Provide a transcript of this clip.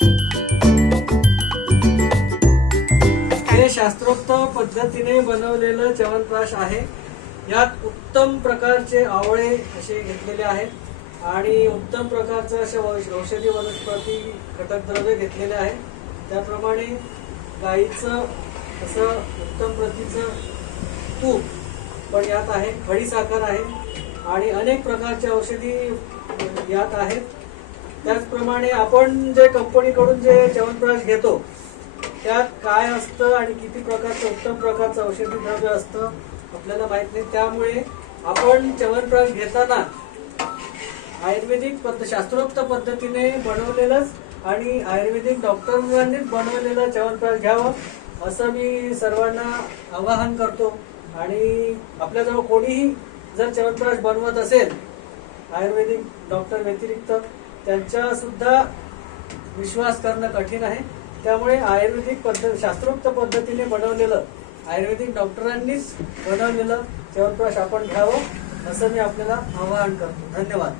हे शास्त्रोक्त पद्धतीने बनवलेलं च्यवनप्राश आहे। यात उत्तम प्रकारचे आवळे असे घेतलेले आहेत आणि उत्तम प्रकारचे असे औषधी वनस्पती घटकद्रव्य घेतलेले आहेत। त्याप्रमाणे गाईचं असं उत्तम प्रतीचं तूप पण यात आहे, खडीसाखर आहे आणि अनेक प्रकारचे औषधी यात आहेत। त्याचप्रमाणे आपण जे कंपनीकडून जे च्यवनप्राश घेतो त्यात काय असतं आणि किती प्रकारचं उत्तम प्रकारचं औषधी द्रव्य असतं आपल्याला माहित नाही। त्यामुळे आपण च्यवनप्राश घेताना आयुर्वेदिक शास्त्रोक्त पद्धतीने बनवलेलंच आणि आयुर्वेदिक डॉक्टरांनीच बनवलेलं च्यवनप्राश घ्यावं असं मी सर्वांना आवाहन करतो। आणि आपल्याजवळ कोणीही जर च्यवनप्राश बनवत असेल आयुर्वेदिक डॉक्टर व्यतिरिक्त त्यांचा सुद्धा विश्वास करणं कठीण आहे। त्यामुळे आयुर्वेदिक शास्त्रोक्त पद्धतीने बनवलेलं आयुर्वेदिक डॉक्टरांनीच बनवलेलं च्यवनप्राश आपण घ्यावं असं मी आपल्याला आवाहन करतो। धन्यवाद।